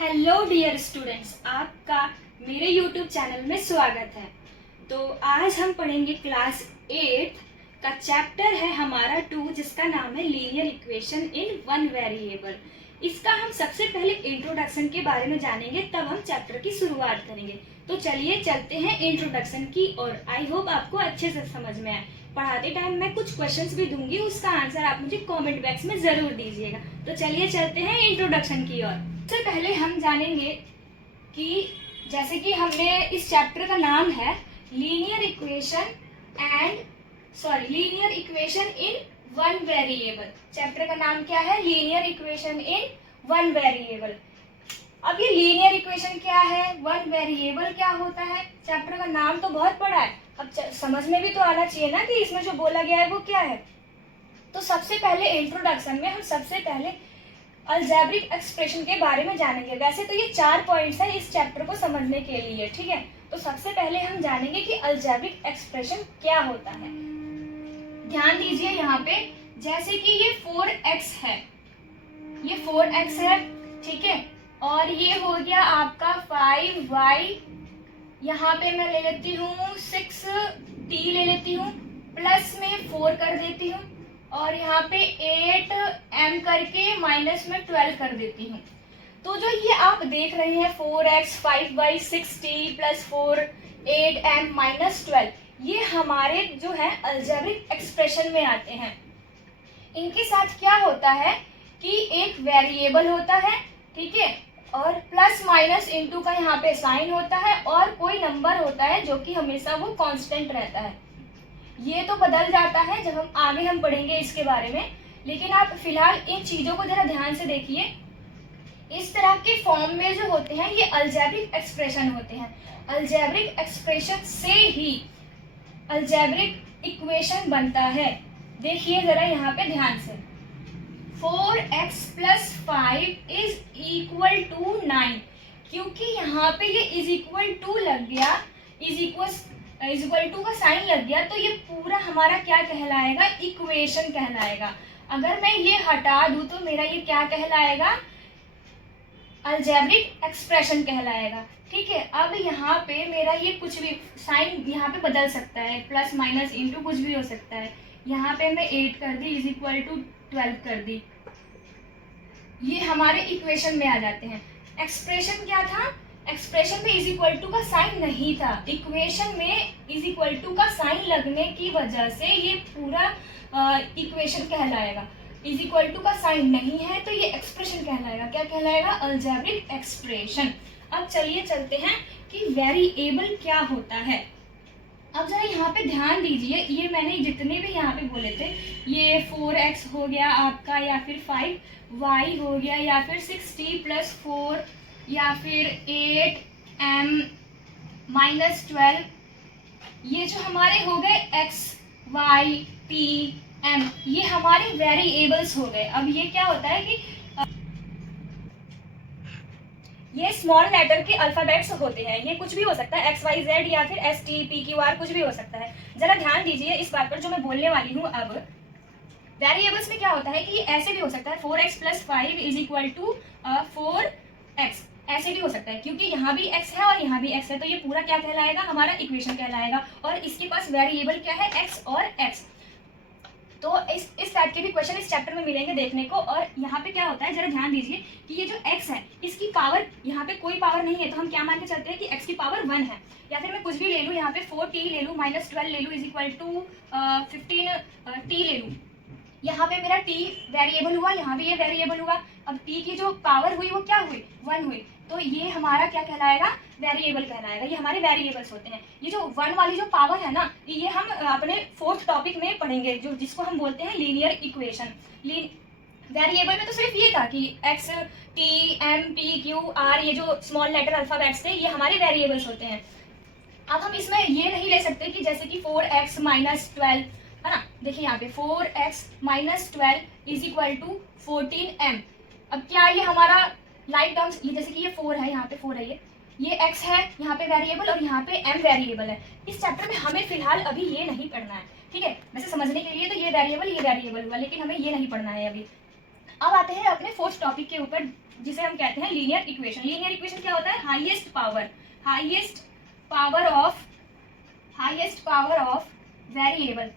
Hello dear students, आपका मेरे YouTube channel में स्वागत है। तो आज हम पढ़ेंगे क्लास 8 का चैप्टर है हमारा 2, जिसका नाम है linear equation in one variable. इसका हम सबसे पहले इंट्रोडक्शन के बारे में जानेंगे, तब हम चैप्टर की शुरुआत करेंगे। तो चलिए चलते हैं इंट्रोडक्शन की ओर। आई होप आपको अच्छे से समझ में आए। पढ़ाते टाइम मैं कुछ क्वेश्चंस भी दूंगी, उसका आंसर आप मुझे कमेंट बॉक्स में जरूर दीजिएगा। तो चलिए चलते हैं इंट्रोडक्शन की ओर। सबसे पहले हम जानेंगे कि जैसे कि हमने इस चैप्टर का नाम है linear equation in one variable. Chapter का नाम क्या है? Linear equation in one variable. अब ये लीनियर इक्वेशन क्या है, वन वेरिएबल क्या होता है? चैप्टर का नाम तो बहुत बड़ा है, अब समझ में भी तो आना चाहिए ना कि इसमें जो बोला गया है वो क्या है। तो सबसे पहले इंट्रोडक्शन में हम सबसे पहले अलजेब्रिक एक्सप्रेशन के बारे में जानेंगे। वैसे तो ये 4 पॉइंट्स हैं इस चैप्टर को समझने के लिए, ठीक है। तो सबसे पहले हम जानेंगे कि अलजेब्रिक एक्सप्रेशन क्या होता है। ध्यान दीजिए यहाँ पे, जैसे कि ये 4x है, ये 4x है, ठीक है। और ये हो गया आपका 5y, यहाँ पे मैं ले लेती हूँ 6t ले लेती हूँ, प्लस में 4 कर देती हूँ, और यहाँ पे 8m करके माइनस में 12 कर देती हूँ। तो जो ये आप देख रहे हैं 4x 5y 6t plus 4 8m minus 12, ये हमारे जो है अलजेब्रिक एक्सप्रेशन में आते हैं। इनके साथ क्या होता है कि एक वेरिएबल होता है, ठीक है, और प्लस माइनस इनटू का यहाँ पे साइन होता है, और कोई नंबर होता है जो कि हमेशा वो कांस्टेंट रहता है। ये तो बदल जाता है जब हम आगे पढ़ेंगे इसके बारे में, लेकिन आप फिलहाल इन चीजों को जरा ध्यान से देखिए। इस तरह के फॉर्म में जो होते हैं ये अलजेब्रिक एक्सप्रेशन होते हैं। अलजेब्रिक एक्सप्रेशन से ही अलजेब्रिक इक्वेशन बनता है। देखिए जरा यहाँ पे ध्यान से, 4x plus 5 is equal to 9। क्योंकि यहाँ पे ये इज इक्वल टू लग गया, इज इक्वल टू का साइन लग गया, तो ये पूरा हमारा क्या कहलाएगा? इक्वेशन कहलाएगा। अगर मैं ये हटा दूं तो मेरा ये क्या कहलाएगा? अलजेब्रिक एक्सप्रेशन कहलाएगा, ठीक है। अब यहाँ पे मेरा ये कुछ भी साइन यहाँ पे बदल सकता है, प्लस माइनस इनटू कुछ भी हो सकता है। यहाँ पे मैं 8 कर दी, इज इक्वल टू 12 कर दी, ये हमारे इक्वेशन में आ जाते हैं। एक्सप्रेशन क्या था? एक्सप्रेशन में इज इक्वल टू का साइन नहीं था, इक्वेशन में इज इक्वल टू का साइन लगने की वजह से ये पूरा इक्वेशन कहलाएगा। इज इक्वल टू का साइन नहीं है तो ये एक्सप्रेशन कहलाएगा। क्या कहलाएगा? Algebraic expression. अब चलिए चलते हैं कि वेरिएबल क्या होता है। अब जरा यहाँ पे ध्यान दीजिए, ये मैंने जितने भी यहाँ पे बोले थे, ये 4x हो गया आपका, या फिर 5y हो गया, या फिर 6t प्लस 4, या फिर 8m माइनस 12, ये जो हमारे हो गए x y t m, ये हमारे वेरिएबल्स हो गए। अब ये क्या होता है कि ये स्मॉल लेटर के अल्फाबेट्स होते हैं, ये कुछ भी हो सकता है, एक्स वाई जेड या फिर S T P Q R, कुछ भी हो सकता है। जरा ध्यान दीजिए इस बात पर जो मैं बोलने वाली हूँ। अब वेरिएबल्स में क्या होता है कि ये ऐसे भी हो सकता है, 4x plus 5 is equal to 4x, ऐसे भी हो सकता है, क्योंकि यहाँ भी x है और यहाँ भी x है, तो ये पूरा क्या कहलाएगा? हमारा इक्वेशन कहलाएगा। और इसके पास वेरिएबल क्या है? x और x। तो इस टाइप के भी क्वेश्चन इस चैप्टर में मिलेंगे देखने को। और यहाँ पे क्या होता है, जरा ध्यान दीजिए कि ये जो x है इसकी पावर, यहाँ पे कोई पावर नहीं है, तो हम क्या मान के चलते हैं कि x की पावर 1 है। या फिर मैं कुछ भी ले लूँ, यहाँ पे 4t ले लूँ, माइनस 12 ले लूँ, इज इक्वल टू 15t ले लूँ। यहाँ पे मेरा t वेरिएबल हुआ, यहाँ भी ये वेरिएबल हुआ। अब t की जो पावर हुई वो क्या हुई? 1 हुई, तो ये हमारा क्या कहलाएगा? वेरिएबल कहलाएगा। ये हमारे वेरिएबल्स होते हैं। ये जो 1 वाली जो पावर है ना, ये हम अपने 4th टॉपिक में पढ़ेंगे, जो जिसको हम बोलते हैं लीनियर इक्वेशन। वेरिएबल में तो सिर्फ ये था कि x t m p q r, ये जो स्मॉल लेटर अल्फाबेट्स थे, ये हमारे वेरिएबल्स होते हैं। अब हम इसमें ये नहीं ले सकते कि जैसे कि 4x माइनस 12 है ना, देखिए यहाँ पे 4x minus 12 is equal to 14m। अब क्या ये हमारा लाइक टर्म्स, ये जैसे कि ये 4 है, यहाँ पे 4 है, ये x है यहाँ पे वेरिएबल, और यहाँ पे m वेरिएबल है। इस चैप्टर में हमें फिलहाल अभी ये नहीं पढ़ना है, ठीक है। वैसे समझने के लिए तो ये वेरिएबल हुआ, लेकिन हमें ये नहीं पढ़ना है अभी। अब आते हैं अपने फोर्थ टॉपिक के ऊपर, जिसे हम कहते हैं लीनियर इक्वेशन। लीनियर इक्वेशन क्या होता है? Highest power of variable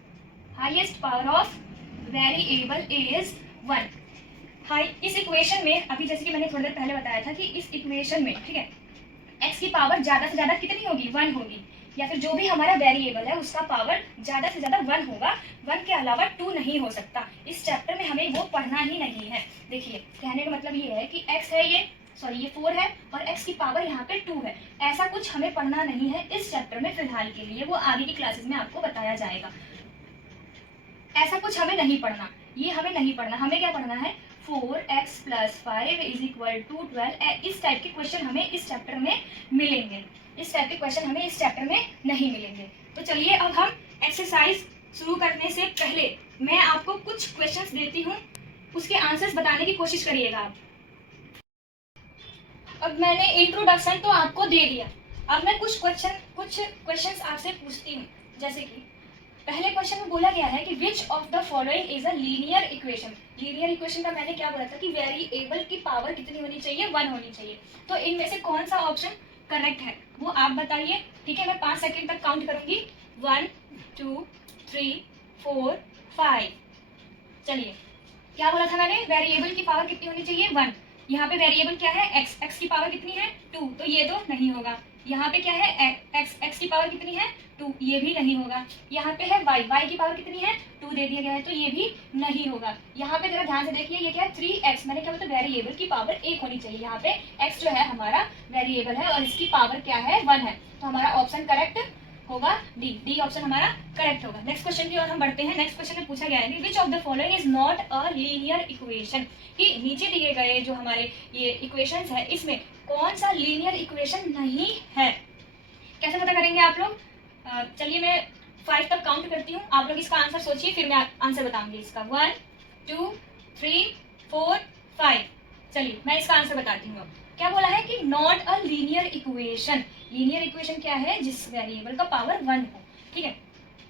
is 1। इस इक्वेशन में अभी जैसे कि मैंने थोड़ी देर पहले बताया था कि इस इक्वेशन में, ठीक है, x की पावर ज्यादा से ज्यादा कितनी होगी? 1 होगी, या फिर जो भी हमारा वेरिएबल है उसका पावर ज्यादा से ज्यादा 1 होगा, 1 के अलावा 2 नहीं हो सकता। इस चैप्टर में हमें वो पढ़ना ही नहीं है। देखिए, कहने का मतलब ये है कि x है, ये 4 है और x की पावर यहाँ पे 2 है। ऐसा कुछ हमें पढ़ना नहीं है इस चैप्टर में फिलहाल के लिए, वो आगे की क्लासेस में आपको बताया जाएगा। ऐसा कुछ हमें नहीं पढ़ना, ये हमें नहीं पढ़ना। हमें क्या पढ़ना है? 4x + 5 = 12। इस टाइप के क्वेश्चन हमें इस चैप्टर में मिलेंगे। इस टाइप के क्वेश्चन हमें इस चैप्टर में नहीं मिलेंगे। तो चलिए अब हम एक्सरसाइज शुरू करने से पहले मैं आपको कुछ क्वेश्चंस देती हूँ, उसके आंसर्स बताने की कोशिश करिएगा आप। अब मैंने इंट्रोडक्शन तो आपको दे दिया, अब मैं कुछ क्वेश्चंस आपसे पूछती हूँ। जैसे कि पहले क्वेश्चन में बोला गया है कि which of the following is a linear equation. Linear equation का मैंने क्या बोला था कि वेरिएबल की पावर कितनी होनी चाहिए? 1 होनी चाहिए। तो इनमें से कौन सा ऑप्शन करेक्ट है वो आप बताइए। ठीक है, मैं 5 सेकंड तक काउंट करूंगी। 1 2 3 4 5। चलिए, क्या बोला था मैंने? वेरिएबल की पावर कितनी होनी चाहिए? 1। यहाँ पे वेरिएबल क्या है? x की पावर कितनी है? 2, तो ये तो नहीं होगा। यहाँ पे क्या है? x की पावर कितनी है? 2, ये भी नहीं होगा। यहाँ पे है y की पावर कितनी है? 2 दे दिया गया है, तो ये भी नहीं होगा। यहाँ पे जरा ध्यान से देखिए, ये क्या है? 3x। मैंने क्या बोला? वेरिएबल की पावर 1 होनी चाहिए। यहाँ पे x जो है हमारा वेरिएबल है और इसकी पावर क्या है? 1 है। तो हमारा ऑप्शन करेक्ट होगा डी ऑप्शन हमारा करेक्ट होगा। नेक्स्ट क्वेश्चन की ओर हम बढ़ते हैं। नेक्स्ट क्वेश्चन में पूछा गया है which of the following is not a linear equation, कि नीचे दिए गए जो हमारे ये इक्वेशंस है इसमें कौन सा लीनियर इक्वेशन नहीं है। कैसे पता करेंगे आप लोग? चलिए मैं 5 तक काउंट करती हूँ, आप लोग इसका आंसर सोचिए, फिर मैं आंसर बताऊंगी इसका। 1 2 3 4 5। चलिए मैं इसका आंसर बताती हूँ। क्या बोला है कि not a linear equation. Linear equation क्या है? जिस वेरिएबल का पावर 1 हो। ठीक है,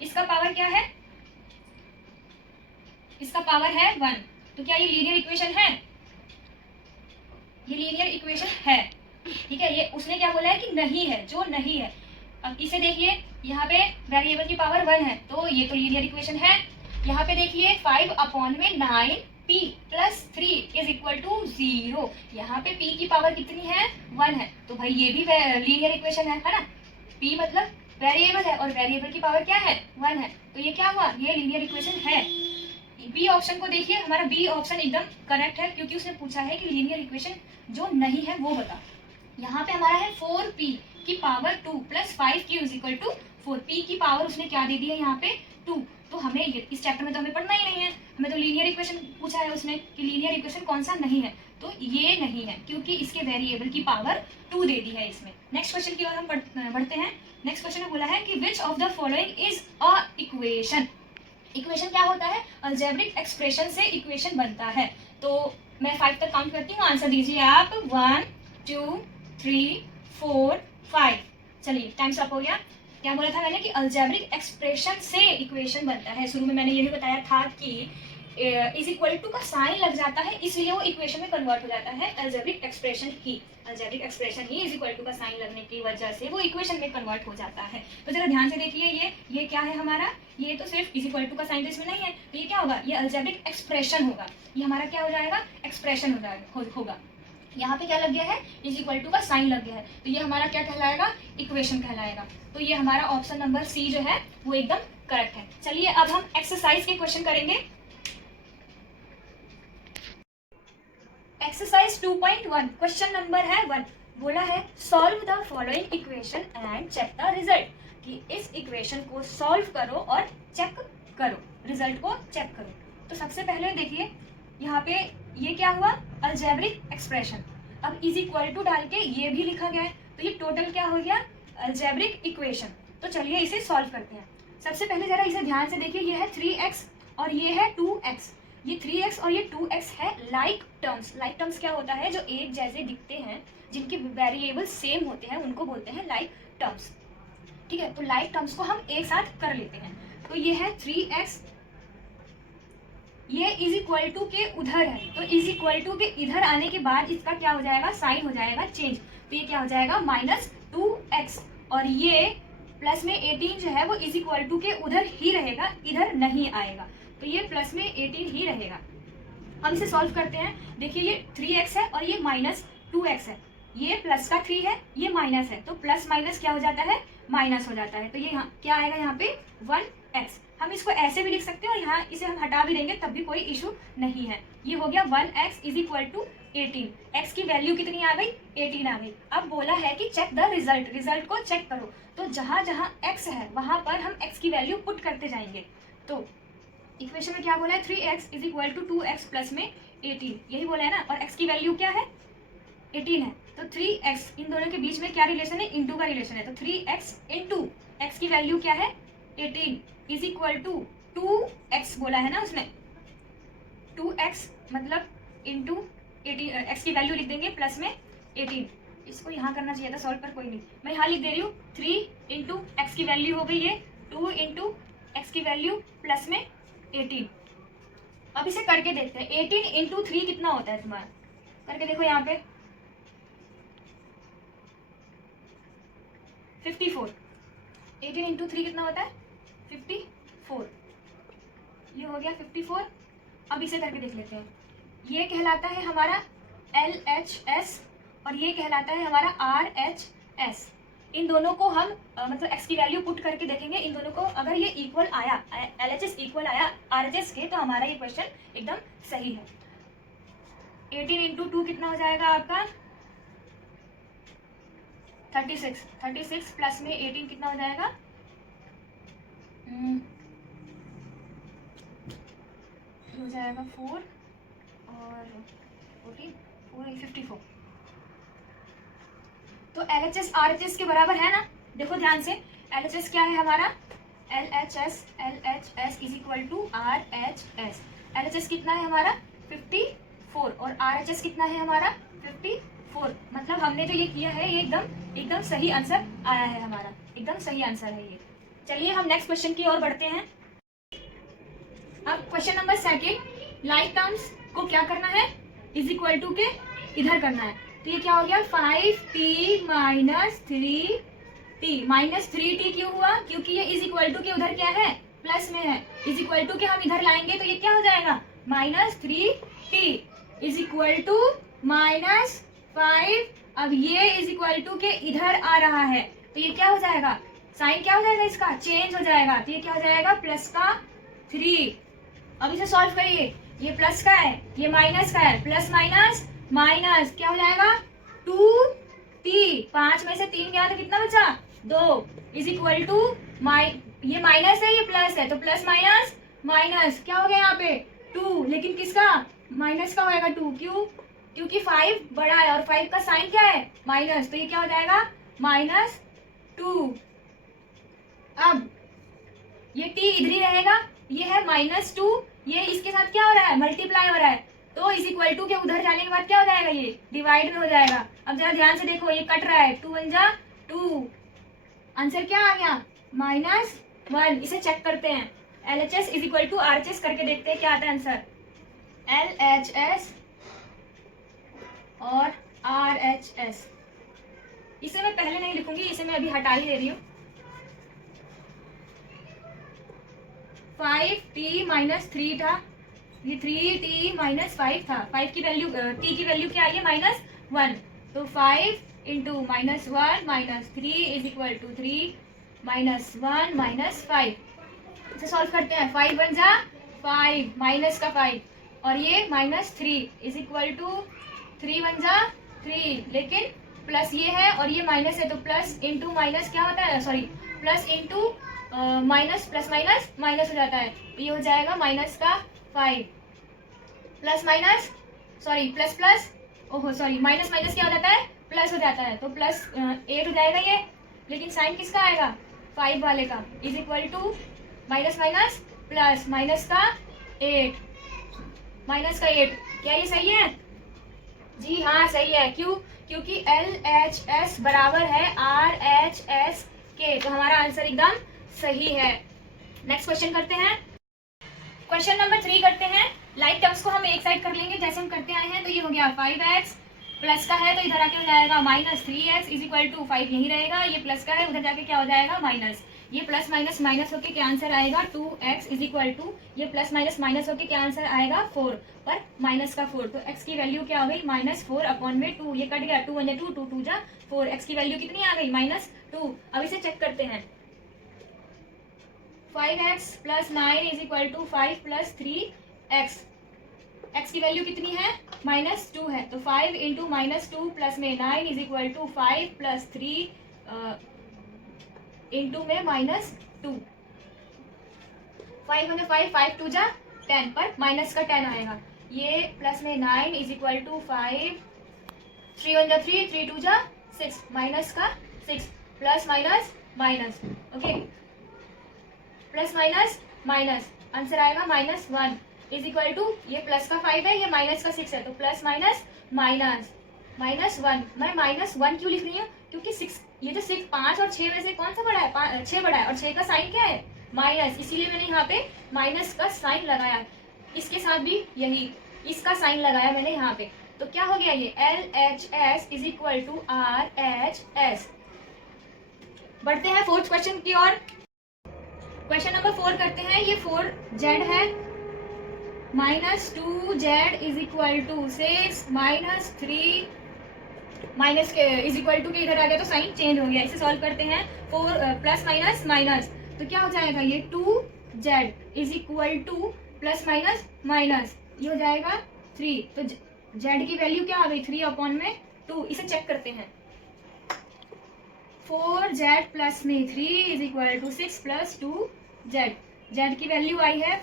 इसका पावर क्या है? इसका पावर है 1। तो क्या ये लीनियर इक्वेशन है? ये लीनियर इक्वेशन है। ठीक है, ये उसने क्या बोला है कि नहीं है, जो नहीं है। अब इसे देखिए, यहाँ पे वेरिएबल की पावर 1 है, तो ये तो लीनियर इक्वेशन है। यहाँ पे देखिए 5/9 p + 3 = 0। यहाँ पे p की पावर कितनी है? 1 है, तो भाई ये भी लीनियर इक्वेशन है ना। p मतलब वेरिएबल है और वेरिएबल की पावर क्या है? 1 है, तो ये क्या हुआ? ये लीनियर इक्वेशन है। बी ऑप्शन को देखिए, हमारा बी ऑप्शन एकदम करेक्ट है, क्योंकि उसने पूछा है कि लीनियर इक्वेशन जो नहीं है वो बता। यहाँ पे हमारा है 4p की पावर 2 + 5q = 4। p की पावर उसने क्या दे दी है यहाँ पे? 2। तो हमें इस चैप्टर में तो हमें पढ़ना ही नहीं है, हमें तो लीनियर इक्वेशन पूछा है उसने कि लीनियर इक्वेशन कौन सा नहीं है, तो ये नहीं है, क्योंकि इसके वेरिएबल की पावर 2 दे दी है इसमें। नेक्स्ट क्वेश्चन की ओर हम बढ़ते हैं। नेक्स्ट क्वेश्चन में बोला है कि which of the following is a equation. Equation क्या होता है? अलजेब्रिक एक्सप्रेशन से इक्वेशन बनता है। तो मैं 5 तक काउंट करती हूँ, आंसर दीजिए आप। 1 2 3 4 5। चलिए टाइम स्टॉप हो गया। क्या बोला था मैंने कि अलजेब्रिक एक्सप्रेशन से इक्वेशन बनता है। शुरू में मैंने यही बताया था कि = का साइन लग जाता है, इसलिए वो इक्वेशन में कन्वर्ट हो जाता है। अलजेब्रिक एक्सप्रेशन ही = का साइन लगने की वजह से वो इक्वेशन में कन्वर्ट हो जाता है। तो जरा ध्यान से देखिए, ये क्या है हमारा? ये तो सिर्फ = का साइन तो इसमें नहीं है, तो ये क्या होगा? ये अलजेब्रिक एक्सप्रेशन होगा। ये हमारा क्या हो जाएगा? एक्सप्रेशन होगा। यहाँ पे क्या लग गया है? = का साइन लग गया है, तो ये हमारा क्या कहलाएगा? इक्वेशन कहलाएगा। तो ये हमारा ऑप्शन नंबर सी जो है वो एकदम करेक्ट है। चलिए अब हम एक्सरसाइज के क्वेश्चन करेंगे। एक्सरसाइज 2.1 क्वेश्चन नंबर है 1। बोला है solve the following equation and check the result, कि इस इक्वेशन को सॉल्व करो और चेक करो, रिजल्ट को चेक करो। तो सबसे पहले देखिए, यहाँ पे ये क्या हुआ? Algebraic expression. अब = डाल के ये भी लिखा गया है, तो ये टोटल क्या हो गया? Algebraic equation. तो चलिए इसे सॉल्व करते हैं। सबसे पहले जरा इसे ध्यान से देखिए, ये है 3x और ये है 2x। ये 3x और ये 2x है लाइक टर्म्स। लाइक टर्म्स क्या होता है? जो एक जैसे दिखते हैं, जिनके वेरिएबल सेम होते हैं, उनको बोलते हैं लाइक टर्म्स। ठीक है, तो लाइक टर्म्स को हम एक साथ कर लेते हैं। तो ये है 3x ये इज इक्वल टू के उधर है, तो इज इक्वल टू के इधर आने के बाद इसका क्या हो जाएगा, साइन हो जाएगा चेंज, तो ये क्या हो जाएगा -2x, और ये प्लस में 18 जो है वो इज इक्वल टू के उधर ही रहेगा, इधर नहीं आएगा, तो ये प्लस में 18 ही रहेगा। हम इसे सॉल्व करते हैं। देखिए ये 3x है और ये -2x है, ये प्लस का 3 है, ये माइनस है, तो प्लस माइनस क्या हो जाता है, माइनस हो जाता है, तो ये यहाँ क्या आएगा, यहाँ पे 1x। हम इसको ऐसे भी लिख सकते हैं और यहाँ इसे हम हटा भी देंगे तब भी कोई इशू नहीं है। ये हो गया 1x is equal to 18। x की वैल्यू कितनी आ गई, 18 आ गई। अब बोला है कि चेक द रिजल्ट, रिजल्ट को चेक करो, तो जहाँ जहाँ x है वहाँ पर हम x की वैल्यू पुट करते जाएंगे। तो इक्वेशन में क्या बोला है, 3x is equal to 2x plus में 18, यही बोला है ना, और x की वैल्यू क्या है, 18 है, तो 3x, इन दोनों के बीच में क्या रिलेशन है, इनटू का रिलेशन है, तो 3x इंटू x की वैल्यू क्या है 18 इज इक्वल टू 2x बोला है ना उसमें, 2x मतलब इंटू 18, x की वैल्यू लिख देंगे प्लस में 18, इसको यहाँ करना चाहिए था सॉल्व, पर कोई नहीं, मैं यहाँ लिख दे रही हूँ 3 इंटू एक्स की वैल्यू हो गई है 2 इंटू एक्स की वैल्यू प्लस में 18। अब इसे करके देखते हैं, 18 इंटू 3 कितना होता है तुम्हारा, करके देखो यहाँ पे 54, 18 इंटू 3 कितना होता है 54, ये हो गया 54। अब इसे करके देख लेते हैं, ये कहलाता है हमारा LHS और ये कहलाता है हमारा RHS। इन दोनों को हम मतलब x की वैल्यू पुट करके देखेंगे, इन दोनों को अगर ये इक्वल आया, LHS इक्वल आया RHS के, तो हमारा ये क्वेश्चन एकदम सही है। 18 इंटू 2 कितना हो जाएगा आपका 36, 36 प्लस में 18 कितना हो जाएगा, हो जाएगा 4 और 14 4 54, तो LHS RHS के बराबर है ना, देखो ध्यान से, LHS क्या है हमारा, LHS is equal to RHS, LHS कितना है हमारा 54 और RHS कितना है हमारा 54, मतलब हमने जो ये किया है ये एकदम सही आंसर आया है हमारा, एकदम सही आंसर है ये। चलिए हम नेक्स्ट क्वेश्चन की ओर बढ़ते हैं। अब क्वेश्चन नंबर 2, लाइक टर्म्स को क्या करना है, इज इक्वल टू के इधर करना है, तो ये क्या हो गया 5t minus 3t, minus 3t क्यों हुआ, क्योंकि ये इज इक्वल टू के उधर क्या है, प्लस में है, इज इक्वल टू के हम इधर लाएंगे तो ये क्या हो जाएगा -3t इज इक्वल टू -5। अब ये इज इक्वल टू के इधर आ रहा है, तो ये क्या हो जाएगा, साइन क्या हो जाएगा, इसका चेंज हो जाएगा, तो ये क्या हो जाएगा प्लस का 3। अब इसे सॉल्व करिए, ये प्लस का है, ये माइनस का है, प्लस माइनस माइनस क्या हो जाएगा 2t, 5 में से 3 गया तो कितना बचा 2 इज इक्वल टू ये माइनस है ये प्लस है, तो प्लस माइनस माइनस क्या हो गया यहाँ पे 2, लेकिन किसका माइनस का होएगा 2, क्यों, क्योंकि 5 बड़ा है और 5 का साइन क्या है माइनस, तो ये क्या हो जाएगा -2। अब ये t इधर ही रहेगा, ये है -2, ये इसके साथ क्या हो रहा है मल्टीप्लाई हो रहा है, तो इज इक्वल टू के उधर जाने के बाद क्या हो जाएगा, ये डिवाइड में हो जाएगा। अब जरा ध्यान से देखो, ये कट रहा है, 2 1 जा 2, आंसर क्या आ गया -1। इसे चेक करते हैं, LHS is equal to RHS करके देखते हैं क्या आता है आंसर, LHS और RHS, इसे मैं पहले नहीं लिखूंगी, इसे मैं अभी हटा ही दे रही हूँ। 5t माइनस 3 था, ये 3t माइनस 5 था, 5 की वैल्यू t की वैल्यू क्या आई है -1, तो 5 into -1 minus 3 is equal to 3 -1 minus 5। इसे सॉल्व करते हैं, 5 1 जा 5 माइनस का 5 और ये -3 इज इक्वल टू 3 1 जा 3, लेकिन प्लस ये है और ये माइनस है, तो प्लस इंटू माइनस क्या होता है, sorry plus into minus plus minus minus हो जाता है, तो ये हो जाएगा माइनस का 5 plus minus sorry plus plus ओहो सॉरी माइनस माइनस क्या हो जाता है प्लस हो जाता है, तो प्लस 8 हो जाएगा ये, लेकिन साइन किसका आएगा 5 वाले का, is equal to minus minus plus minus का 8 क्या ये सही है, जी हाँ सही है, क्यों, क्योंकि LHS बराबर है RHS के, तो हमारा आंसर एकदम सही है। नेक्स्ट क्वेश्चन करते हैं। क्वेश्चन नंबर 3 करते हैं। लाइक टर्म्स को हम एक साइड कर लेंगे जैसे हम करते आए हैं। तो ये हो गया 5x प्लस का है तो इधर आके हो जाएगा -3x इज इक्वल टू 5 यही रहेगा। ये प्लस का है उधर जाके क्या हो जाएगा माइनस। ये प्लस माइनस माइनस होके क्या आंसर आएगा 2x इज इक्वल टू, ये प्लस माइनस माइनस होके क्या आंसर आएगा 4 पर माइनस का 4। तो x की वैल्यू क्या हो गई -4 अपॉन में 2। ये कट गया 2 1 2 2 2 जा 4। x की वैल्यू कितनी आ गई -2। अब इसे चेक करते हैं। 5x plus 9 is equal to 5 plus 3x। x की वैल्यू कितनी है -2 है। तो 5 इंटू -2 प्लस में 9 is equal to 5 plus 3 into में -2। 5 1 5 5 2 जा 10 पर माइनस का 10 आएगा। ये प्लस में 9 इज इक्वल टू 5 3 1 जा 3 3 2 जा 6 माइनस का 6 plus minus minus. Okay plus minus minus answer आएगा -1 इज इक्वल टू, ये प्लस का 5 है ये माइनस का 6 है तो प्लस माइनस माइनस -1। मैं -1 क्यों लिख रही हूँ क्योंकि 6, ये जो 6 5 और 6 में से कौन सा बड़ा है 6 बड़ा है और 6 का साइन क्या है माइनस, इसीलिए मैंने यहाँ पे माइनस का साइन लगाया। इसके साथ भी यही इसका साइन लगाया मैंने यहाँ पे। तो क्या हो गया ये LHS is equal to RHS। बढ़ते हैं फोर्थ क्वेश्चन की ओर। क्वेश्चन नंबर 4 करते हैं। ये 4z है -2z is equal to 6 -3 minus के इज इक्वल टू के इधर आ गया तो साइन चेंज हो गया। इसे सॉल्व करते हैं। 4 प्लस माइनस माइनस तो क्या हो जाएगा ये 2z is equal two plus minus minus ये हो जाएगा 3। तो z की वैल्यू क्या आ गई 3 अपॉन में 2। इसे चेक करते हैं। 4z प्लस में 3 is equal to 6 plus 2z। z की वैल्यू आई है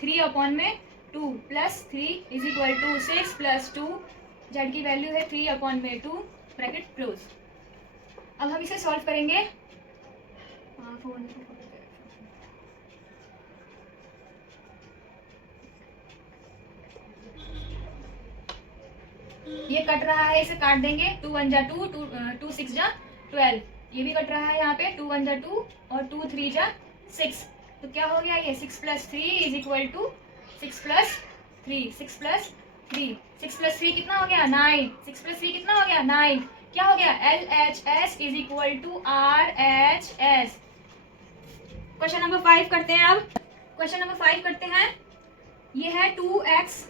3 अपॉन में 2 plus 3 is equal to 6 plus 2। z की वैल्यू है 3 अपॉन में 2 ब्रैकेट क्लोज। अब हम इसे सॉल्व करेंगे। ये कट रहा है इसे काट देंगे। 2 1 जा 2 2 6 जा 12। ये भी कट रहा है यहाँ पे 2 1 जा 2 और 2 3 जा 6। तो क्या हो गया ये 6 plus 3 is equal to 6 plus 3 6 plus 3 6 plus 3 कितना हो गया 9। 6 प्लस 3 कितना हो गया 9। क्या हो गया LHS is equal to RHS। Question number 5 करते हैं। अब क्वेश्चन नंबर 5 करते हैं। ये है 2x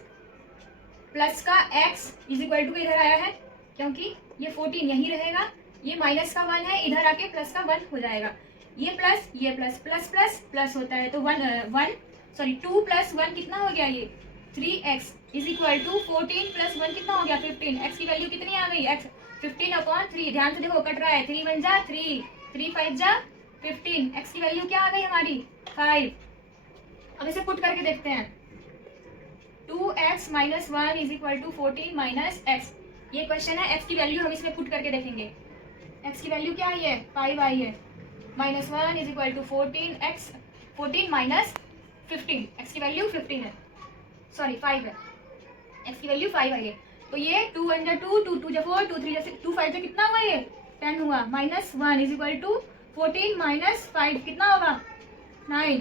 प्लस का x इज इक्वल टू इधर आया है क्योंकि ये 14 यही रहेगा। ये माइनस का 1 है इधर आके प्लस का 1 हो जाएगा। ये प्लस प्लस प्लस प्लस होता है तो 2 प्लस 1 कितना हो गया ये 3x is equal to 14 plus 1 कितना हो गया 15। x की वैल्यू कितनी आ गई x 15 अपॉन 3। ध्यान से देखो कट रहा है 3 1 जा 3 3 5 जा 15। x की वैल्यू क्या आ गई हमारी 5। अब इसे पुट करके देखते हैं। 2x minus 1 is equal to 14 minus x। ये क्वेश्चन है x की वैल्यू हम इसमें पुट करके देखेंगे। x की वैल्यू क्या आई है 5 आई है। -1 is equal to 14 minus 15। x की वैल्यू 15 है सॉरी 5 है। x की वैल्यू 5 आई है। तो ये 2 1 जा 2 2 2 जा 4 2 3 जा 6 2 5 जा कितना हुआ ये 10 हुआ। -1 इज इक्वल टू 14 माइनस 5 कितना होगा 9।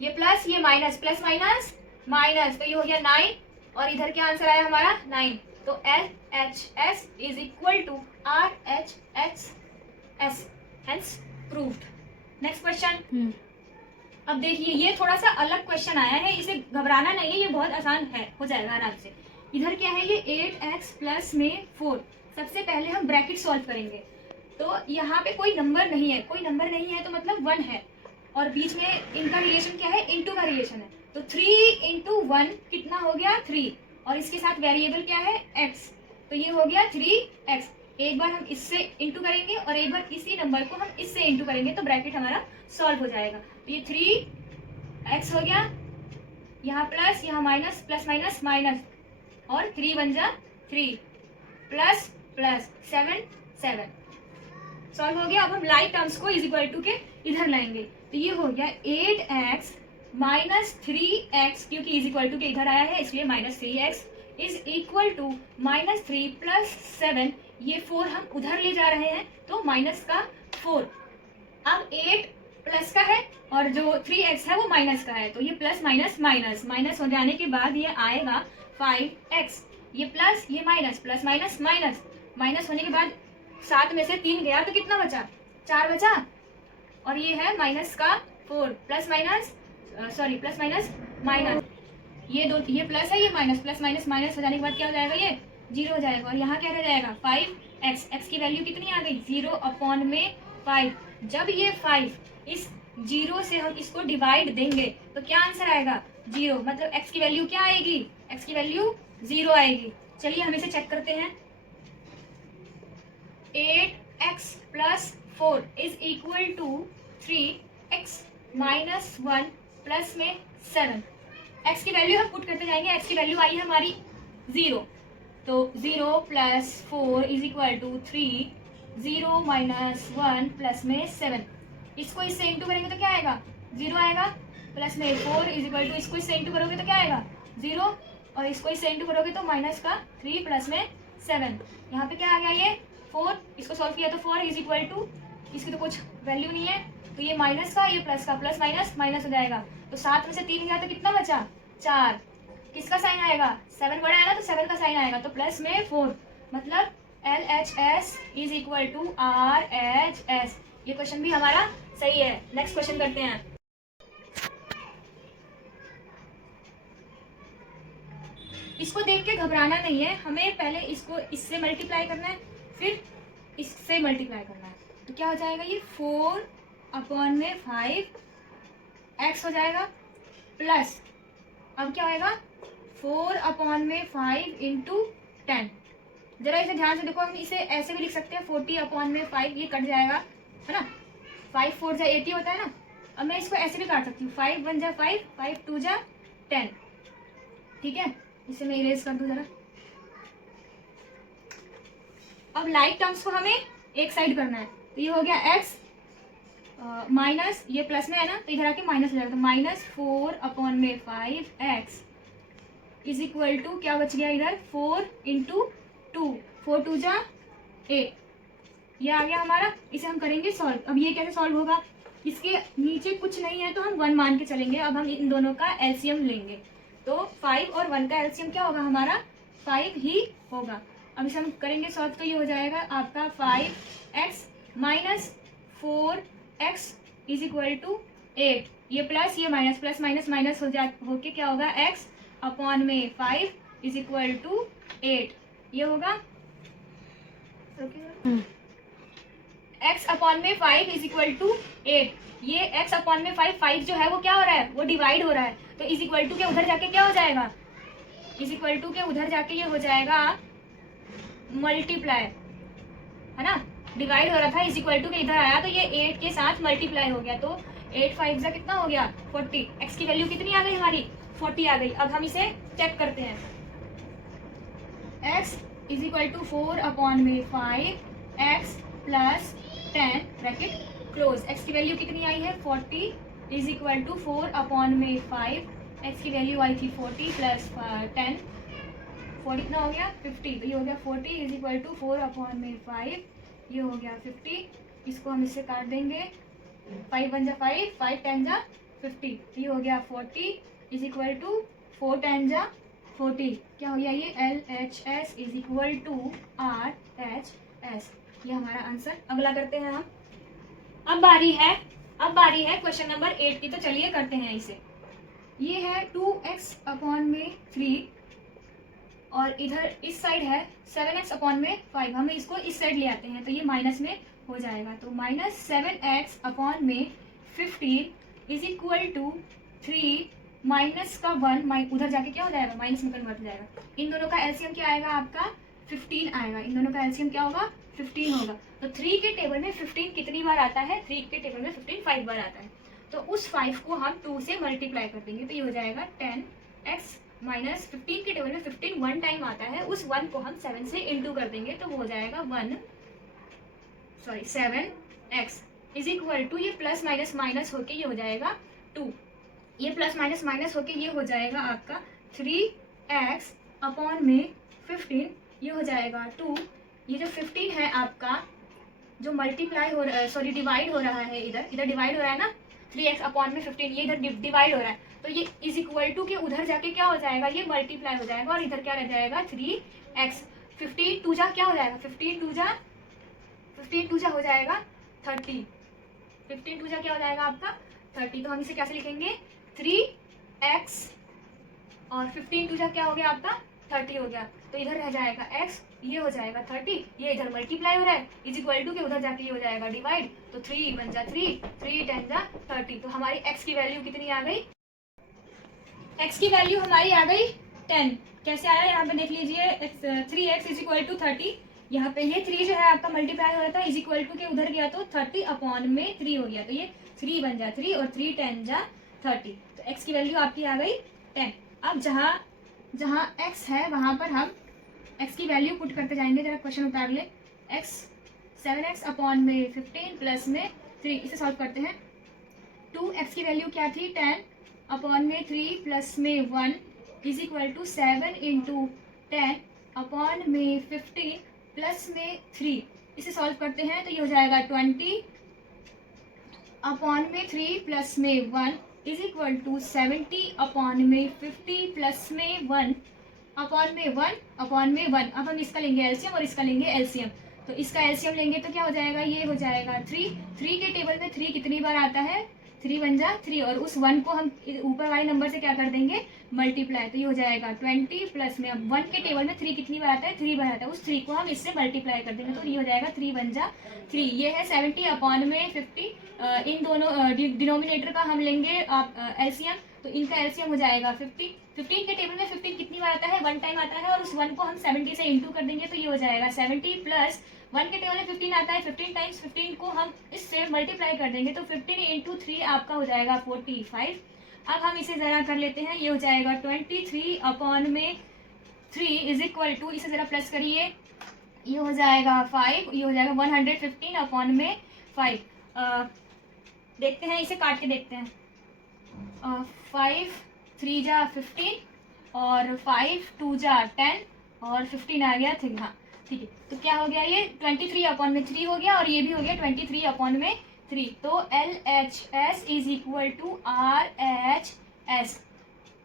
ये प्लस ये माइनस प्लस माइनस माइनस तो ये हो गया 9 और इधर क्या आंसर आया हमारा 9। तो LHS is equal to RHS hence proved. Next question. अब देखिए ये थोड़ा सा अलग क्वेश्चन आया है, इसे घबराना नहीं है, ये बहुत आसान है हो जाएगा आराम से। इधर क्या है ये 8x प्लस में 4। सबसे पहले हम ब्रैकेट सॉल्व करेंगे। तो यहाँ पे कोई नंबर नहीं है, कोई नंबर नहीं है तो मतलब 1 है और बीच में इनका रिलेशन क्या है इनटू का रिलेशन है। तो 3 इंटू 1 कितना हो गया 3 और इसके साथ वेरिएबल क्या है x। तो ये हो गया 3x। एक बार हम इससे इंटू करेंगे और एक बार इसी नंबर को हम इससे इंटू करेंगे तो ब्रैकेट हमारा सॉल्व हो जाएगा। तो ये 3x हो गया, यहाँ प्लस यहाँ माइनस प्लस माइनस माइनस और 3 1 जा 3 प्लस प्लस 7 7 सॉल्व हो गया। अब हम लाइक टर्म्स को इज इक्वल टू के इधर लाएंगे। तो ये हो गया 8x माइनस 3x क्योंकि इज इक्वल टू के इधर आया है इसलिए -3x is equal to -3 plus 7। ये 4 हम उधर ले जा रहे हैं तो माइनस का 4। अब 8 प्लस का है और जो 3x है वो माइनस का है, तो ये प्लस माइनस माइनस माइनस हो जाने के बाद ये आएगा 5x, ये प्लस ये minus, plus minus minus minus होने के बाद 7 में से 3 गया तो कितना बचा, 4 बचा, और ये है माइनस का 4, plus minus sorry plus minus minus, ये प्लस है ये माइनस, प्लस माइनस माइनस हो जाने के बाद क्या हो जाएगा, ये 0 हो जाएगा, और यहाँ क्या रह जाएगा 5x, x की वैल्यू कितनी आ गई 0/5। जब ये 5 इस 0 से हम इसको डिवाइड देंगे तो क्या आंसर आएगा 0, मतलब x की वैल्यू क्या आएगी, x की वैल्यू 0 आएगी। चलिए हम इसे चेक करते हैं। 8x + 4 = 3x - 1 प्लस में 7। x की वैल्यू हम पुट करते जाएंगे, x की वैल्यू आई है हमारी 0, तो 0 + 4 = 3, 0 - 1 प्लस में 7। इसको इससे इंटू करेंगे तो क्या आएगा 0 आएगा, प्लस में 4 = इसको इससे इंटू करोगे तो क्या आएगा 0, और इसको इससे इंटू करोगे तो माइनस का 3 प्लस में 7। यहाँ पे क्या आ गया ये 4, इसको सॉल्व किया तो 4 = इसकी तो कुछ वैल्यू नहीं है, तो ये माइनस का ये प्लस का, प्लस माइनस माइनस हो जाएगा, तो 7 में से 3 गया तो कितना बचा 4, किसका साइन आएगा 7 बड़ा है ना, तो 7 का साइन आएगा, तो प्लस में 4, मतलब LHS = RHS। ये क्वेश्चन भी हमारा सही है। नेक्स्ट क्वेश्चन करते हैं। इसको देख के घबराना नहीं है, हमें पहले इसको इससे मल्टीप्लाई करना है, फिर इससे मल्टीप्लाई करना है, तो क्या हो जाएगा ये 4/5 x हो जाएगा, प्लस अब क्या होएगा 4/5 × 10। जरा इसे ध्यान से देखो, हम इसे ऐसे भी लिख सकते हैं 40/5, ये कट जाएगा है ना, 5 4 जा 80 होता है ना। अब मैं इसको ऐसे भी काट सकती हूँ, 5 1 जा 5, 5 2 जा 10, ठीक है। इसे मैं इरेज कर दूं जरा। अब लाइक टर्म्स को हमें एक साइड करना है, तो ये हो गया x माइनस, ये प्लस में है ना तो इधर आके माइनस हो जाएगा, तो -4/5x = क्या बच गया इधर 4 × 2, 4 2 जा 8, ये आ गया हमारा। इसे हम करेंगे सॉल्व। अब ये कैसे सॉल्व होगा, इसके नीचे कुछ नहीं है तो हम 1 मान के चलेंगे। अब हम इन दोनों का एलसीएम लेंगे, तो 5 और 1 का एलसीएम क्या होगा हमारा 5 ही होगा। अब इसे हम करेंगे सॉल्व, तो ये हो जाएगा आपका 5x - 4x = 8, ये प्लस ये माइनस, प्लस माइनस माइनस होके क्या होगा x/5 = 8, ये होगा x/5 = 8। ये x/5 5 जो है वो क्या हो रहा है, वो डिवाइड हो रहा है, तो इक्वल टू के उधर जाके क्या हो जाएगा, इक्वल टू के उधर जाके ये हो जाएगा मल्टीप्लाई, है ना। डिवाइड हो रहा था, इक्वल टू के इधर आया तो ये 8 के साथ मल्टीप्लाई हो गया, तो 8 5 जा कितना हो गया 40। x की वैल्यू कितनी आ गई हमारी 40 आ गई। अब हम इसे चेक करते हैं, x = 4/5 x + 10 bracket close. x की वैल्यू कितनी आई है 40 = 4/5, x की वैल्यू आई थी 40 + 10, 40 कितना हो गया 50, तो ये हो गया 40 = 4/5, ये हो गया 50। इसको हम इससे काट देंगे, 5 1 जा 5, 5 10 जा 50, तो ये हो गया 40 = 4 10 जा 40, क्या हो गया ये LHS = RHS, ये हमारा आंसर। अगला करते हैं हम। अब बारी है क्वेश्चन नंबर 8 की, तो चलिए करते हैं इसे। ये है 2x/3 और इधर इस साइड है 7x/5, हम इसको इस साइड ले आते हैं तो ये माइनस में हो जाएगा, तो -7x/15 = 3 माइनस का 1 उधर जाके क्या हो जाएगा माइनस में कन्वर्ट हो जाएगा। इन दोनों का एलसीएम क्या आएगा आपका 15 आएगा, इन दोनों का एलसीएम क्या होगा 15 होगा। तो 3 के टेबल में 15 कितनी बार आता है, 3 के टेबल में 15 5 बार आता है, तो उस 5 को हम 2 से मल्टीप्लाई कर देंगे, तो ये हो जाएगा 10x माइनस 15 के टेबल में 15 1 टाइम आता है, उस 1 को हम 7 से इंटू कर देंगे, तो वो हो जाएगा 7x = ये प्लस माइनस माइनस होके ये हो जाएगा 2, ये प्लस माइनस माइनस होके ये हो जाएगा आपका 3x/15, ये हो जाएगा 2, ये जो 15 है आपका जो मल्टीप्लाई हो रहा है, सॉरी डिवाइड हो रहा है, इधर डिवाइड हो रहा है ना, 3x अपॉन में 15, ये इधर डिवाइड हो रहा है, तो ये इज इक्वल टू के उधर जाके क्या हो जाएगा, ये मल्टीप्लाई हो जाएगा और इधर क्या रह जाएगा 3x। 15 टू जा क्या हो जाएगा, 15 टू जा हो जाएगा 30, 15 टू जा क्या हो जाएगा आपका 30। तो हम इसे कैसे लिखेंगे 3x और 15 टू जा क्या हो गया आपका 30 हो गया, तो इधर रह जाएगा x, ये हो जाएगा 30, ये इधर मल्टीप्लाई हो रहा है इज इक्वल टू के उधर जाके ये हो जाएगा डिवाइड, तो 3 बन जा 3, 3 10 जा 30। तो हमारी x की वैल्यू कितनी आ गई, x की वैल्यू हमारी आ गई 10। कैसे आया यहाँ पे देख लीजिए, 3x इज इक्वल टू 30, यहाँ पे ये 3 जो है आपका मल्टीप्लाई हो रहा था इज इक्वल टू के उधर गया तो 30 अपॉन में 3 हो गया, तो ये 3 बन जा 3 और 3 10 जा 30, तो x की वैल्यू आपकी आ गई 10। अब जहाँ x है वहाँ पर हम x की वैल्यू पुट करते जाएंगे, जरा क्वेश्चन उतार ले, x 7x अपॉन में 15 प्लस में 3, इसे सॉल्व करते हैं। 2x की वैल्यू क्या थी 10 अपॉन में 3 प्लस में 1 is equal to 7 into 10 upon में 15 प्लस में 3, इसे सॉल्व करते हैं तो ये हो जाएगा 20 अपॉन में 3 प्लस में 1 इज इक्वल टू 70 अपॉन में 50 प्लस में 1 अपॉन में 1 अपॉन में 1। अब हम इसका लेंगे एलसीएम और इसका लेंगे एलसीएम, तो इसका एलसीएम लेंगे तो क्या हो जाएगा, ये हो जाएगा 3, 3 के टेबल में 3 कितनी बार आता है 3 बन जा 3, और उस 1 को हम ऊपर वाले नंबर से क्या कर देंगे मल्टीप्लाई, तो ये हो जाएगा 20 प्लस में, अब 1 के टेबल में 3 कितनी बार आता है 3 बार आता है, उस 3 को हम इससे मल्टीप्लाई कर देंगे, तो ये हो जाएगा 3 बन जा 3। ये है 70 अपॉन में 50, इन दोनों डिनोमिनेटर का हम लेंगे एलसीएम, तो इनका एलसीएम हो जाएगा 50। 15 के टेबल में 15 कितनी बार आता है 1 टाइम आता है, और उस 1 को हम 70 से इंटू कर देंगे, तो ये हो जाएगा 70 प्लस 1 के टेबल में 15 आता है, 15 टाइम्स 15 को हम इससे मल्टीप्लाई कर देंगे, तो 15 इंटू 3 आपका हो जाएगा 45। अब हम इसे ज़रा कर लेते हैं, ये हो जाएगा 23 अपॉन में 3 इज इक्वल टू, इसे ज़रा प्लस करिए, ये हो जाएगा 5, ये हो जाएगा 115 अपॉन में 5। देखते हैं, इसे काट के देखते हैं, 5 3 जा 15 और 5 2 जा 10 और 15 आ गया 3, हाँ ठीक है, तो क्या हो गया ये 23 अपॉन में 3 हो गया, और ये भी हो गया 23 अपॉन में 3, तो LHS is equal to RHS,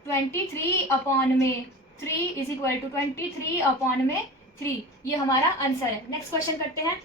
23 upon में 3 इज इक्वल टू 23 अपॉन में 3, ये हमारा आंसर है। नेक्स्ट क्वेश्चन करते हैं,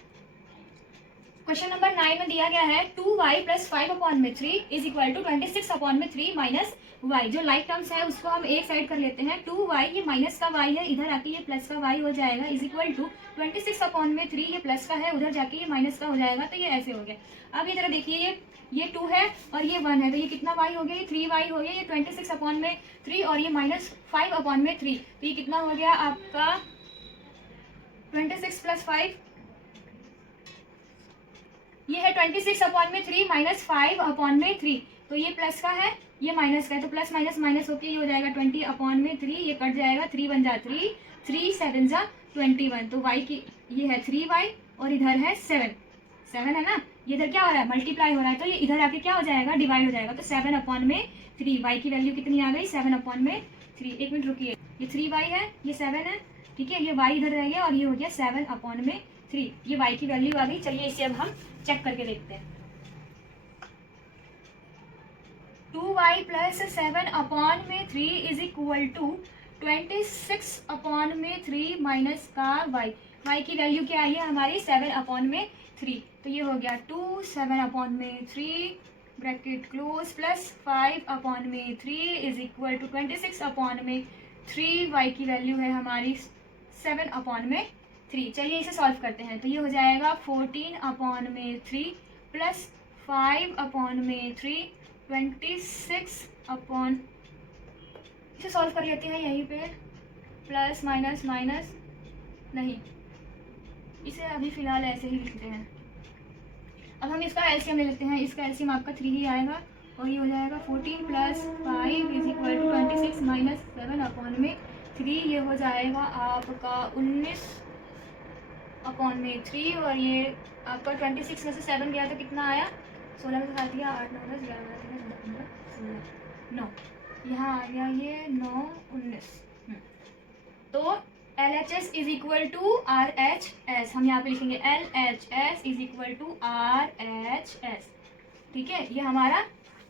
क्वेश्चन नंबर 9 में दिया गया है 2y प्लस 5 अपॉन में 3 इज इक्वल टू 26 अपॉन में 3 माइनस y। जो लाइक टर्म्स है उसको हम एक साइड कर लेते हैं, 2y ये माइनस का y है, इधर आके ये प्लस का y हो जाएगा, इज इक्वल टू 26 अपॉन में 3, ये प्लस का है, उधर जाके ये माइनस का हो जाएगा, तो ये ऐसे हो गया। अब ये जरा देखिए, ये 2 है और ये 1 है, तो ये कितना y हो गया, ये 3y हो गया, ये 26 अपॉन में 3 और ये माइनस 5 अपॉन में 3, तो ये कितना हो गया आपका 26 प्लस 5, ये है 26 अपॉन में 3 माइनस 5 अपॉन में 3, तो ये प्लस का है ये माइनस का है, तो प्लस माइनस माइनस होके ये हो जाएगा 20 अपॉन में 3, ये कट जाएगा 3 बन जा 3, 3 7 जा 21, तो y की ये है 3y और इधर है 7 है ना, ये इधर क्या हो रहा है मल्टीप्लाई हो रहा है, तो ये इधर आके क्या हो जाएगा डिवाइड हो जाएगा, तो 7 अपॉन में 3, y की वैल्यू कितनी आ गई 7 अपॉन में 3। एक मिनट रुकिए, ये 3y है ये 7 है, ठीक है, ये y इधर रह गया और ये हो गया 7 अपॉन में 3, ये y की वैल्यू आ गई। चलिए इसे अब हम चेक करके देखते हैं, 2y प्लस 7 अपॉन में 3 इज इक्वल टू 26 अपॉन में 3 माइनस का y की वैल्यू क्या आई है हमारी 7 अपॉन में 3, तो ये हो गया 2 7 अपॉन में 3 ब्रैकेट क्लोज प्लस 5 अपॉन में 3 इज इक्वल टू 26 अपॉन में 3, y की वैल्यू है हमारी 7 अपॉन में 3। चलिए इसे सॉल्व करते हैं, तो ये हो जाएगा 14 अपॉन में 3 प्लस 5 अपॉन में 3 26 अपॉन, इसे सॉल्व कर लेते हैं यहीं पे, प्लस माइनस माइनस नहीं, इसे अभी फ़िलहाल ऐसे ही लिखते हैं। अब हम इसका एलसीएम ले लेते हैं, इसका एलसीएम आपका 3 ही आएगा और ये हो जाएगा 14 plus 5 is equal to 26 minus 7 upon में 3, ये हो जाएगा आपका 19 अपॉन में 3, और ये आपका 26 में से 7 गया तो कितना आया 16 में से 7 गया 8 9 10 11 12 13 14 15 16 9, यहाँ आ गया ये 9 19, तो LHS is equal to RHS, हम यहाँ पे लिखेंगे LHS is equal to RHS। ठीक है, ये हमारा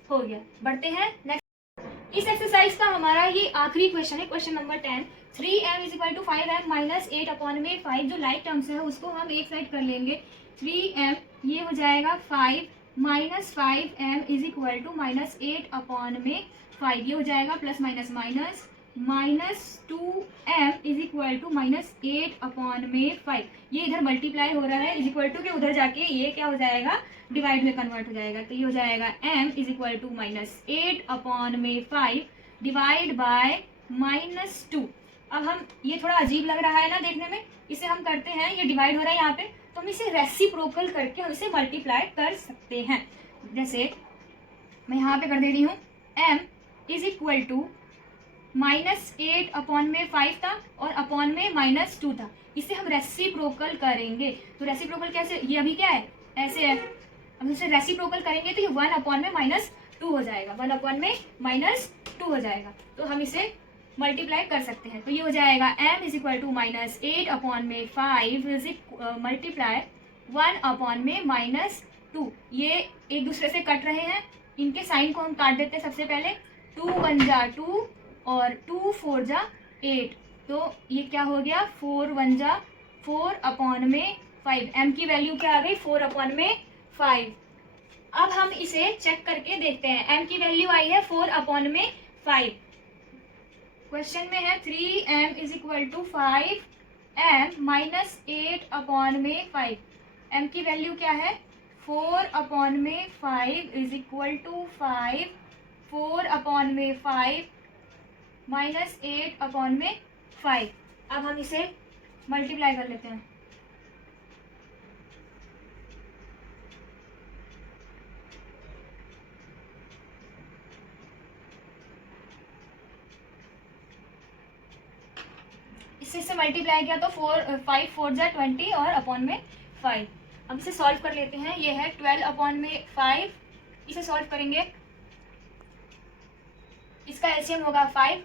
हो गया। बढ़ते हैं नेक्स्ट। इस एक्सरसाइज का हमारा ये आखिरी क्वेश्चन है, question number 10। 3m is equal to 5m minus 8 upon में 5, जो लाइक टर्म्स है उसको हम एक साइड कर लेंगे। 3m ये हो जाएगा 5 minus 5m is equal to minus 8 upon में 5, ये हो जाएगा plus minus minus minus 2m is equal to minus 8 upon में 5, ये इधर मल्टीप्लाई हो रहा है इज इक्वल टू के उधर जाके ये क्या हो जाएगा, डिवाइड में कन्वर्ट हो जाएगा। तो ये हो जाएगा m is equal to minus 8 upon में 5 डिवाइड बाय माइनस 2। अब हम, ये थोड़ा अजीब लग रहा है ना देखने में, इसे हम करते हैं, ये डिवाइड हो रहा है यहाँ पे, तो हम इसे रेसिप्रोकल करके हम इसे मल्टीप्लाई कर सकते हैं। जैसे मैं यहाँ पे कर दे रही हूँ m is equal to minus 8 upon में 5 था और अपॉन में माइनस 2 था, इसे हम रेसिप्रोकल करेंगे। तो रेसिप्रोकल कैसे, ये अभी क्या है, ऐसे है, हम इसे रेसिप्रोकल करेंगे तो ये 1 अपॉन में माइनस 2 हो जाएगा, 1 अपॉन में माइनस 2 हो जाएगा। तो हम इसे मल्टीप्लाई कर सकते हैं। तो ये हो जाएगा m is equal to minus 8 upon में 5 इज मल्टीप्लाई 1 अपॉन में माइनस 2। ये एक दूसरे से कट रहे हैं, इनके साइन को हम काट देते हैं सबसे पहले। 2 1 जा 2 और 2 4 जा 8, तो ये क्या हो गया, 4 1 जा 4 अपॉन में 5, m की वैल्यू क्या आ गई, 4 अपॉन में 5। अब हम इसे चेक करके देखते हैं, m की वैल्यू आई है 4 अपॉन में 5। क्वेश्चन में है 3m is equal to 5m minus 8 upon में 5, m की वैल्यू क्या है, 4 अपॉन में 5 इज इक्वल टू 5, 4 अपॉन में 5 माइनस 8 अपॉन में 5। अब हम इसे मल्टीप्लाई कर लेते हैं। इससे मल्टीप्लाई किया तो 5 4 जा 20 और अपॉन में 5। अब इसे सॉल्व कर लेते हैं। ये है 12 अपॉन में 5, इसे सॉल्व करेंगे, इसका एलसीएम होगा 5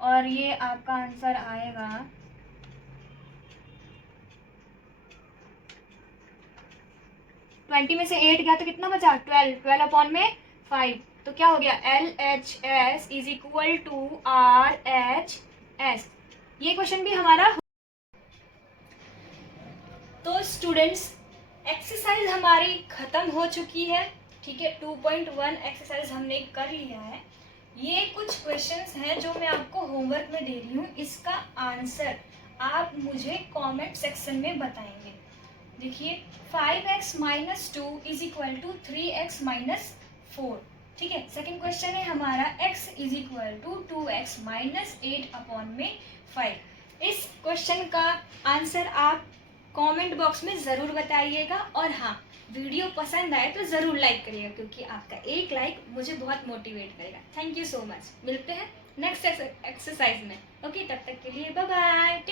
और ये आपका आंसर आएगा 20 में से 8 गया तो कितना बचा, 12 अपॉन में 5, तो क्या हो गया, LHS is equal to RHS। ये क्वेश्चन भी हमारा। तो स्टूडेंट्स, एक्सरसाइज हमारी खत्म हो चुकी है। ठीक है, 2.1 एक्सरसाइज हमने कर लिया है। ये कुछ क्वेश्चंस हैं जो मैं आपको होमवर्क में दे रही हूँ, इसका आंसर आप मुझे कमेंट सेक्शन में बताएंगे। देखिए, 5x minus 2 is equal to 3x minus 4। ठीक है, सेकेंड क्वेश्चन है हमारा x is equal to 2x minus 8 upon में 5। इस क्वेश्चन का आंसर आप कमेंट बॉक्स में ज़रूर बताइएगा, और हाँ, वीडियो पसंद आए तो ज़रूर लाइक करिएगा, क्योंकि आपका एक लाइक मुझे बहुत मोटिवेट करेगा। Thank you so much. मिलते हैं नेक्स्ट एक्सरसाइज में। ओके, तब तक के लिए बाय बाय।